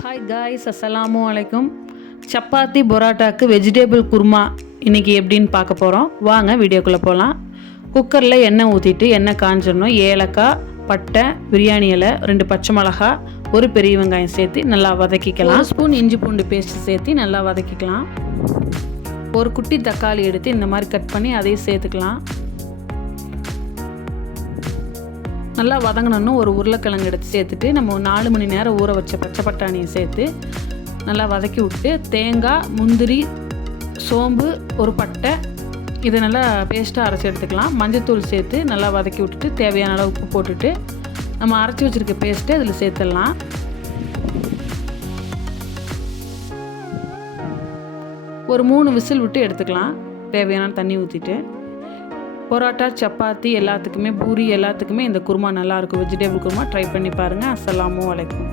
Hi guys, அஸ்ஸலாமு அலைக்கும். Chapati பரோட்டாக்கு vegetable kurma இன்றைக்கி எப்படின்னு பார்க்க போகிறோம். வாங்க வீடியோக்குள்ளே போகலாம். குக்கரில் எண்ணெய் ஊற்றிட்டு எண்ணெய் காஞ்சிடணும். ஏலக்காய், பட்டை, பிரியாணி இலை, 2 பச்சை மிளகா, ஒரு பெரிய வெங்காயம் சேர்த்து நல்லா வதக்கிக்கலாம். 1 ஸ்பூன் இஞ்சி பூண்டு பேஸ்ட்டு சேர்த்து நல்லா வதக்கிக்கலாம். ஒரு குட்டி தக்காளி எடுத்து இந்த மாதிரி கட் பண்ணி அதையும் சேர்த்துக்கலாம். நல்லா வதங்கணுன்னு ஒரு உருளைக்கிழங்கு எடுத்து சேர்த்துட்டு நம்ம 4 மணி நேரம் ஊற வச்ச பச்சை பட்டாணியை சேர்த்து நல்லா வதக்கி விட்டு தேங்காய், முந்திரி, சோம்பு, ஒரு பட்டை இதை நல்லா பேஸ்ட்டாக அரைச்சி எடுத்துக்கலாம். மஞ்சத்தூள் சேர்த்து நல்லா வதக்கி விட்டுட்டு தேவையான அளவு உப்பு போட்டுட்டு நம்ம அரைச்சி வச்சுருக்க பேஸ்ட்டை இதில் சேர்த்துடலாம். ஒரு 3 விசில் விட்டு எடுத்துக்கலாம். தேவையான தண்ணி ஊற்றிட்டு பரோட்டா, சப்பாத்தி எல்லாத்துக்குமே, பூரி எல்லாத்துக்குமே இந்த குருமா நல்லாயிருக்கும். வெஜிடபிள் குருமா ட்ரை பண்ணி பாருங்கள். அஸ்ஸலாமு அலைக்கும்.